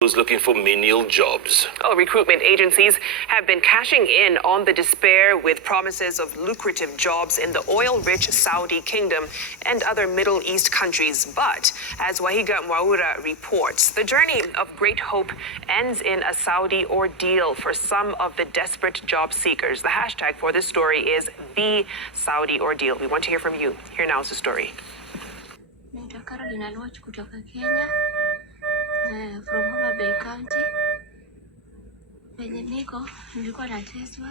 Who's looking for menial jobs. Oh, recruitment agencies have been cashing in on the despair with promises of lucrative jobs in the oil-rich Saudi kingdom and other Middle East countries. But as Wahiga Mwaura reports, the journey of great hope ends in a Saudi ordeal for some of the desperate job seekers. The hashtag for this story is the Saudi ordeal. We want to hear from you. Here now is the story. From Homa Bay County. Penye nilikuwa nateswa,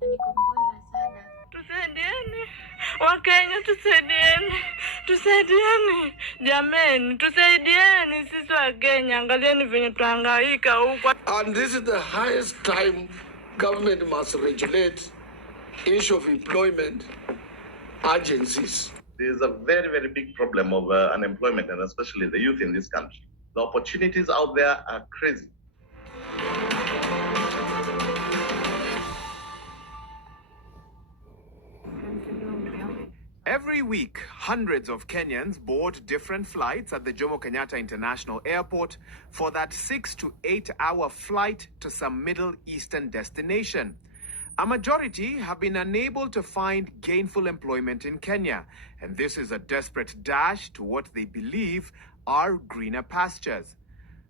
niko mgonjwa sana. Tusaidieni. Wakenya tusaidieni. Tusaidieni. Jameni, tusaidieni sisi wa Kenya. Angalieni venye tuhangaika huko. And this is the highest time government must regulate issue of employment agencies. There is a very, very big problem of unemployment, and especially the youth in this country. The opportunities out there are crazy. Every week, hundreds of Kenyans board different flights at the Jomo Kenyatta International Airport for that 6 to 8 hour flight to some Middle Eastern destination. A majority have been unable to find gainful employment in Kenya, and this is a desperate dash to what they believe are greener pastures.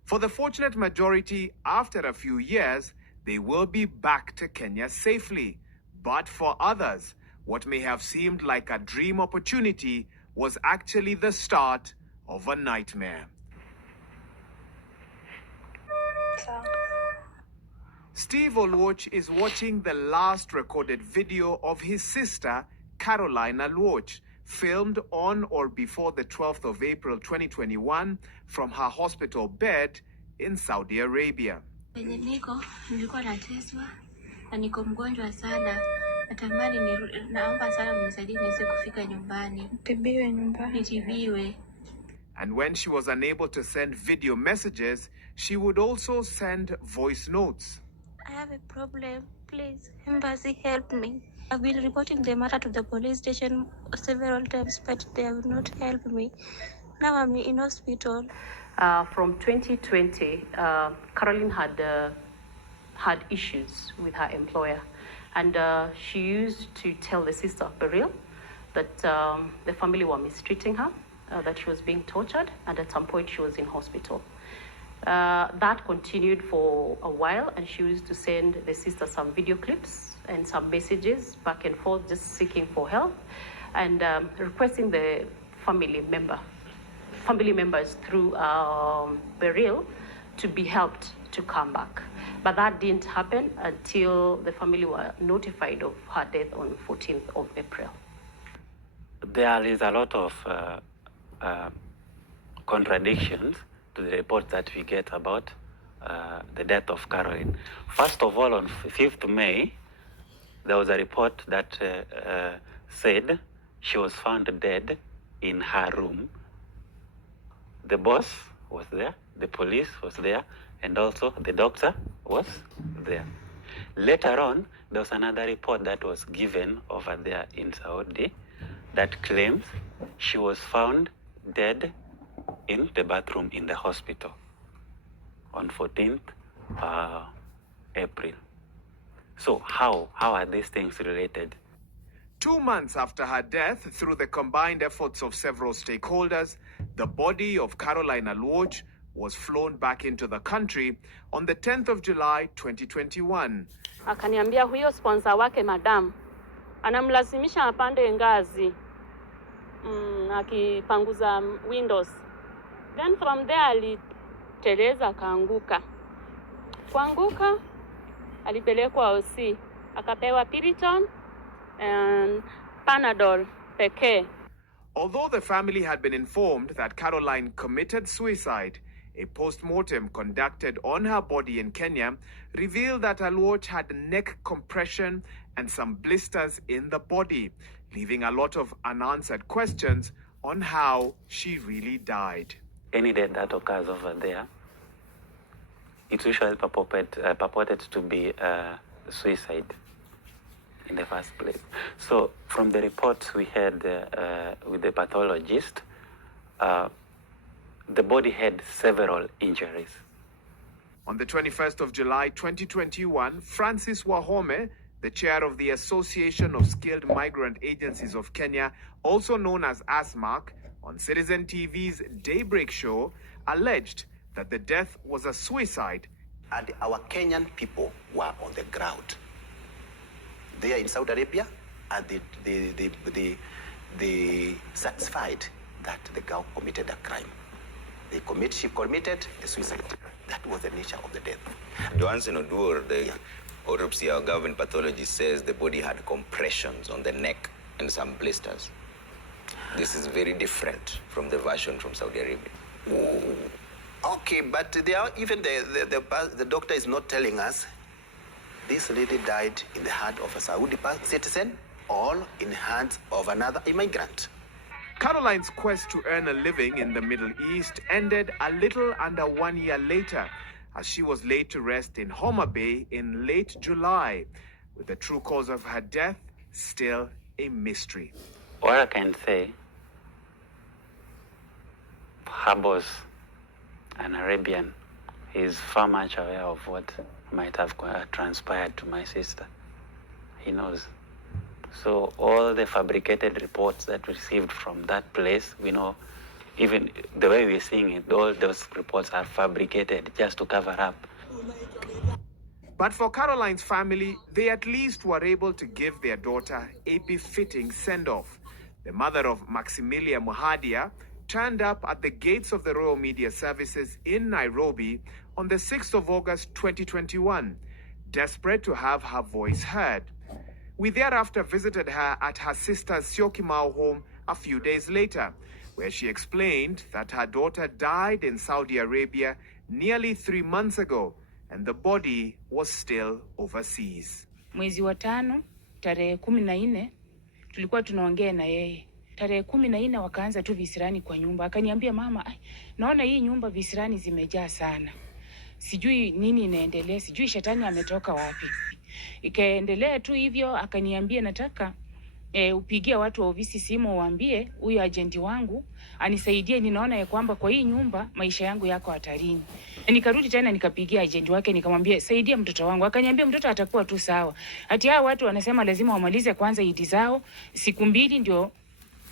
For the fortunate majority, after a few years, they will be back to Kenya safely. But for others, what may have seemed like a dream opportunity was actually the start of a nightmare. Steve Oluoch is watching the last recorded video of his sister, Caroline Oluoch, filmed on or before the 12th of April 2021 from her hospital bed in Saudi Arabia. Nilikuwa nateswa, na niko mgonjwa sana. Natamani naomba sana mnisaidie niweze kufika nyumbani. Nitibiwe. And when she was unable to send video messages, she would also send voice notes. I have a problem. Please, embassy, help me. I've been reporting the matter to the police station several times, but they have not helped me. Now I'm in hospital. From 2020, Caroline had issues with her employer, and she used to tell the sister of Beryl that the family were mistreating her, that she was being tortured, and at some point she was in hospital. That continued for a while, and she used to send the sister some video clips and some messages back and forth, just seeking for help and requesting the family members through Beryl to be helped to come back. But that didn't happen until the family were notified of her death on 14th of April. There is a lot of contradictions to the reports that we get about the death of Caroline. First of all, on 5th May, there was a report that said she was found dead in her room. The boss was there, the police was there, and also the doctor was there. Later on, there was another report that was given over there in Saudi that claims she was found dead in the bathroom in the hospital on 14th April. So how are these things related? 2 months after her death, through the combined efforts of several stakeholders, the body of Caroline Oluoch was flown back into the country on the 10th of July 2021. Akaniambia huyo sponsor wake madam anamlazimisha apande ngazi akipanguza windows. Then from there aliteleza akaanguka. Kuanguka alipelekwa OC, akapewa Piriton and Panadol pekee. Although the family had been informed that Caroline committed suicide, a post-mortem conducted on her body in Kenya revealed that Oluoch had neck compression and some blisters in the body, leaving a lot of unanswered questions on how she really died. Any death that occurs over there, it's usually purported to be suicide in the first place. So from the reports we had with the pathologist, the body had several injuries. On the 21st of July 2021, Francis Wahome, the chair of the Association of Skilled Migrant Agencies of Kenya, also known as ASMAC, on Citizen TV's Daybreak show, alleged that the death was a suicide. And our Kenyan people were on the ground there in Saudi Arabia, and they satisfied that the girl committed a crime. She committed a suicide. That was the nature of the death. Once in Odur, the autopsy or government pathology says the body had compressions on the neck and some blisters. This is very different from the version from Saudi Arabia. Okay, but they are, even the doctor is not telling us this lady died in the hand of a Saudi citizen or in the hands of another immigrant. Caroline's quest to earn a living in the Middle East ended a little under 1 year later, as she was laid to rest in Homa Bay in late July, with the true cause of her death still a mystery. What I can say, her boss, an Arabian, is far much aware of what might have transpired to my sister. He knows. So all the fabricated reports that we received from that place, we know, even the way we're seeing it, all those reports are fabricated just to cover up. But for Caroline's family, they at least were able to give their daughter a befitting send-off. The mother of Maximilia Muhadia turned up at the gates of the Royal Media Services in Nairobi on the 6th of August 2021, desperate to have her voice heard. We thereafter visited her at her sister's Syokimau home a few days later, where she explained that her daughter died in Saudi Arabia nearly 3 months ago, and the body was still overseas. Mwezi wa tano, tarehe 14, tulikuwa tunaongea na yeye. Tarehe 14 wakaanza tu visirani kwa nyumba. Akaniambia, mama, naona hii nyumba visirani zimejaa sana. Sijui nini inaendelea, sijui shetani ametoka wapi. Ikaendelea tu hivyo, akaniambia nataka upigie watu wa ofisi simu uambie huyu agenti wangu anisaidie, ninaona ya kwamba kwa hii nyumba maisha yangu yako hatarini. Nikarudi tena nikapigia agenti wake nikamwambia saidia mtoto wangu. Akaniambia mtoto atakuwa tu sawa. Hati hao watu wanasema lazima wamalize kwanza idi zao siku 2 ndio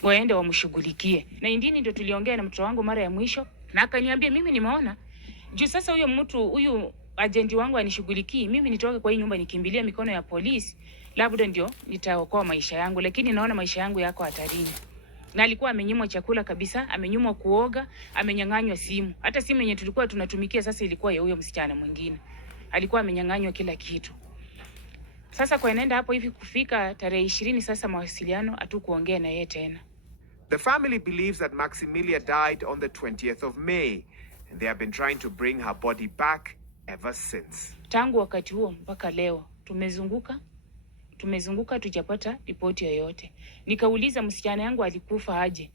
waende wamshughulikie. Na indini ndio tuliongea na mtoto wangu mara ya mwisho, na akaniambia mimi nimeona juu sasa huyu agenti wangu anishughulikii, mimi nitoke kwa hii nyumba nikimbilia mikono ya polisi, labda ndio nitaokoa maisha yangu, lakini naona maisha yangu yako hatarini. Na alikuwa amenyimwa chakula kabisa, amenyimwa kuoga, amenyang'anywa simu. Hata simu yenye tulikuwa tunatumikia sasa ilikuwa ya huyo msichana mwingine. Alikuwa amenyang'anywa kila kitu. Sasa kwa inaenda hapo hivi kufika tarehe 20 sasa mawasiliano hatukuongea na yeye tena. The family believes that Maximilia died on the 20th of May, and they have been trying to bring her body back ever since. Tangu wakati huo mpaka leo tumezunguka tujapata ripoti yoyote. Nikauliza msichana yangu alikufa aje?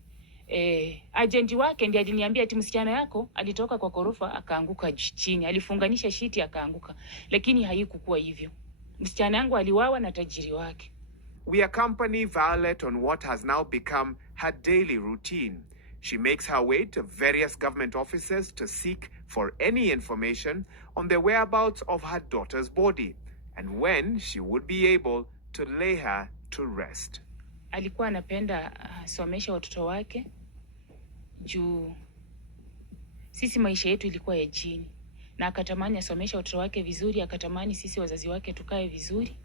Agenti wake ndiye aliniambia ati msichana yako alitoka kwa ghorofa akaanguka chini, alifunganisha shiti akaanguka, lakini haikuwa hivyo. Msichana yangu aliwawa na tajiri wake. We accompany Violet on what has now become her daily routine. She makes her way to various government offices to seek for any information on the whereabouts of her daughter's body and when she would be able to lay her to rest. Alikuwa anapenda somesha watoto wake juu sisi maisha yetu ilikuwa ya chini, na akatamani asomesha watoto wake vizuri, akatamani sisi wazazi wake tukae vizuri,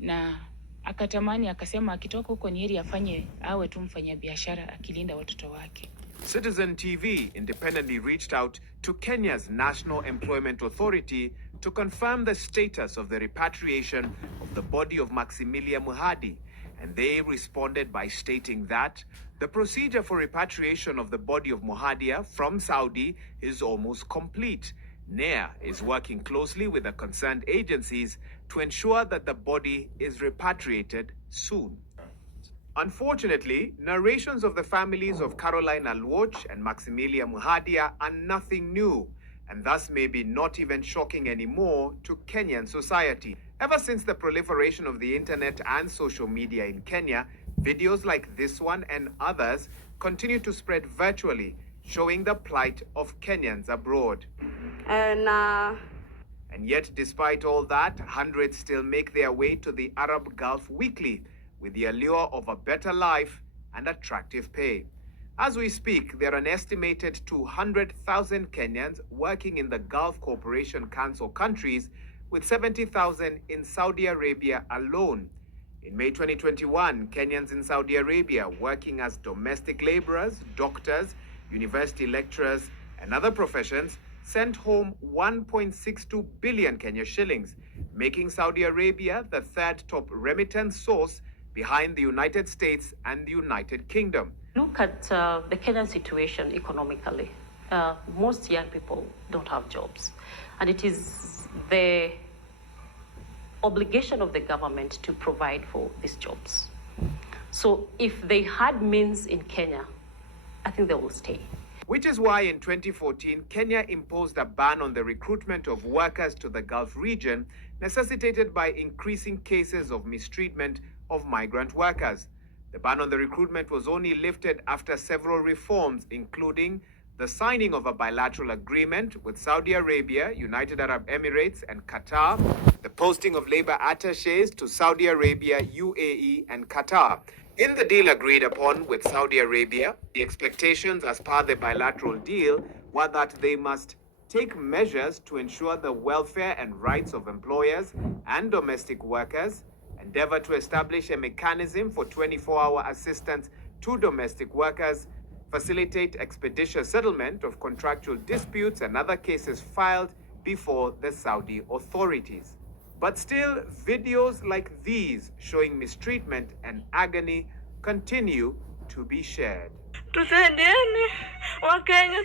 na akatamani akasema akitoka huko Nyeri afanye awe tu mfanya biashara akilinda watoto wake. Citizen TV independently reached out to Kenya's National Employment Authority to confirm the status of the repatriation of the body of Maximilia Muhadi, and they responded by stating that the procedure for repatriation of the body of Muhadia from Saudi is almost complete. NAIR is working closely with the concerned agencies to ensure that the body is repatriated soon. Unfortunately, narrations of the families of Caroline Alwoch and Maximilia Muhadia are nothing new, and thus may be not even shocking anymore to Kenyan society. Ever since the proliferation of the internet and social media in Kenya, videos like this one and others continue to spread virtually, showing the plight of Kenyans abroad. And yet, despite all that, hundreds still make their way to the Arab Gulf weekly with the allure of a better life and attractive pay. As we speak, there are an estimated 200,000 Kenyans working in the Gulf Cooperation Council countries, with 70,000 in Saudi Arabia alone. In May 2021, Kenyans in Saudi Arabia working as domestic laborers, doctors, university lecturers, and other professions sent home 1.62 billion Kenya shillings, making Saudi Arabia the third top remittance source behind the United States and the United Kingdom. Look at the Kenyan situation economically. Most young people don't have jobs, and it is the obligation of the government to provide for these jobs. So if they had means in Kenya, I think they will stay. Which is why in 2014, Kenya imposed a ban on the recruitment of workers to the Gulf region, necessitated by increasing cases of mistreatment of migrant workers. The ban on the recruitment was only lifted after several reforms, including the signing of a bilateral agreement with Saudi Arabia, United Arab Emirates, and Qatar, the posting of labor attachés to Saudi Arabia, UAE, and Qatar. In the deal agreed upon with Saudi Arabia, the expectations as per the bilateral deal were that they must take measures to ensure the welfare and rights of employers and domestic workers, endeavor to establish a mechanism for 24-hour assistance to domestic workers, facilitate expeditious settlement of contractual disputes and other cases filed before the Saudi authorities. But still, videos like these showing mistreatment and agony continue to be shared. Tusaidieni Wakenya,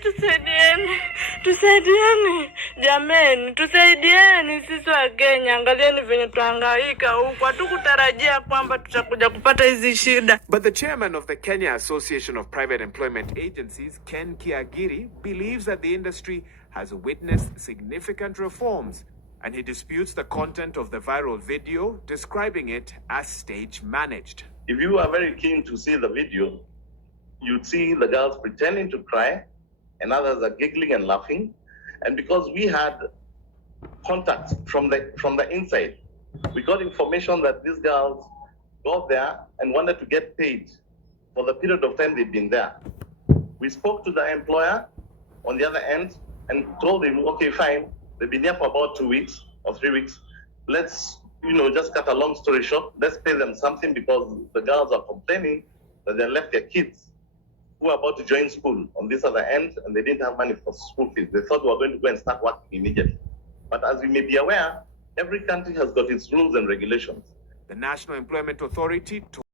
tusaidieni jameni, tusaidieni sisi Wakenya. Angalieni venye tuhangaika huku, hatukutarajia kwamba tutakuja kupata hizi shida. But the chairman of the Kenya Association of Private Employment Agencies, Ken Kiagiri, believes that the industry has witnessed significant reforms, and he disputes the content of the viral video, describing it as stage-managed. If you are very keen to see the video, you'd see the girls pretending to cry and others are giggling and laughing. And because we had contacts from the inside, we got information that these girls got there and wanted to get paid for the period of time they've been there. We spoke to the employer on the other end and told him, okay, fine, they've been there for about 2 weeks or 3 weeks. Let's, just cut a long story short, let's pay them something because the girls are complaining that they left their kids who are about to join school on this other end and they didn't have money for school fees. They thought we were going to go and start working immediately. But as you may be aware, every country has got its rules and regulations. The National Employment Authority